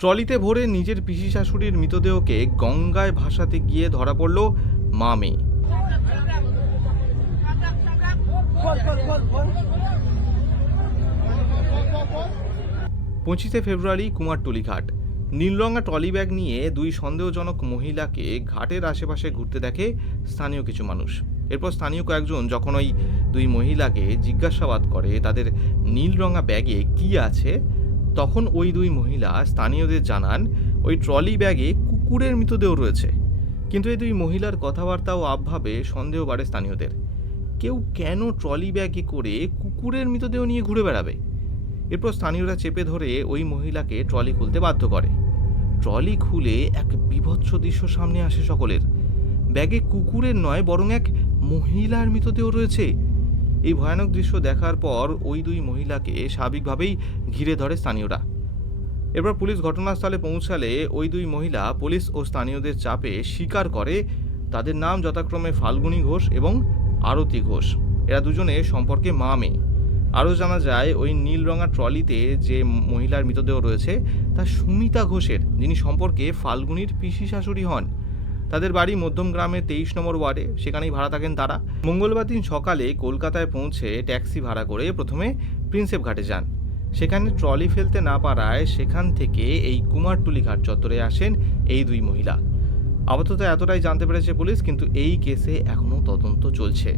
ট্রলিতে ভরে নিজের পিসি শাশুড়ির মৃতদেহকে গঙ্গায় ভাসাতে গিয়ে ধরা পড়ল মা মেয়ে। পঁচিশে ফেব্রুয়ারি কুমারটুলি ঘাট নীলরঙা ট্রলি ব্যাগ নিয়ে দুই সন্দেহজনক মহিলাকে ঘাটের আশেপাশে ঘুরতে দেখে স্থানীয় কিছু মানুষ। এরপর স্থানীয় কয়েকজন যখন ওই দুই মহিলাকে জিজ্ঞাসাবাদ করে, তাদের নীলরঙা ব্যাগে কি আছে? তখন ওই দুই মহিলা স্থানীয়দের জানান, ওই ট্রলি ব্যাগে কুকুরের মৃতদেহ রয়েছে। কিন্তু এই দুই মহিলার কথাবার্তা ও আবভাবে সন্দেহ বাড়ে স্থানীয়দের। কেউ কেন ট্রলি ব্যাগে করে কুকুরের মৃতদেহ নিয়ে ঘুরে বেড়াবে? এরপর স্থানীয়রা চেপে ধরে ওই মহিলাকে ট্রলি খুলতে বাধ্য করে। ট্রলি খুলে এক বিভৎস দৃশ্য সামনে আসে সকলের। ব্যাগে কুকুরের নয়, বরং এক মহিলার মৃতদেহ রয়েছে। এই ভয়ানক দৃশ্য দেখার পর ওই দুই মহিলাকে স্বাভাবিকভাবেই ঘিরে ধরে স্থানীয়রা। এরপর পুলিশ ঘটনাস্থলে পৌঁছালে ওই দুই মহিলা পুলিশ ও স্থানীয়দের চাপে স্বীকার করে তাদের নাম যথাক্রমে ফাল্গুনী ঘোষ এবং আরতি ঘোষ। এরা দুজনে সম্পর্কে মা মেয়ে। আরও জানা যায়, ওই নীল রঙা ট্রলিতে যে মহিলার মৃতদেহ রয়েছে, তা সুমিতা ঘোষের, যিনি সম্পর্কে ফাল্গুনির পিসি শাশুড়ি হন। তাদের বাড়ি মধ্যম গ্রামের তেইশ নম্বর ওয়ার্ডে, সেখানেই ভাড়া থাকেন তারা। মঙ্গলবার দিন সকালে কলকাতায় পৌঁছে ট্যাক্সি ভাড়া করে প্রথমে প্রিন্সেপ ঘাটে যান। সেখানে ট্রলি ফেলতে না পারায় সেখান থেকে এই কুমারটুলি ঘাট চত্বরে আসেন এই দুই মহিলা। আপাতত এতটাই জানতে পেরেছে পুলিশ, কিন্তু এই কেসে এখনও তদন্ত চলছে।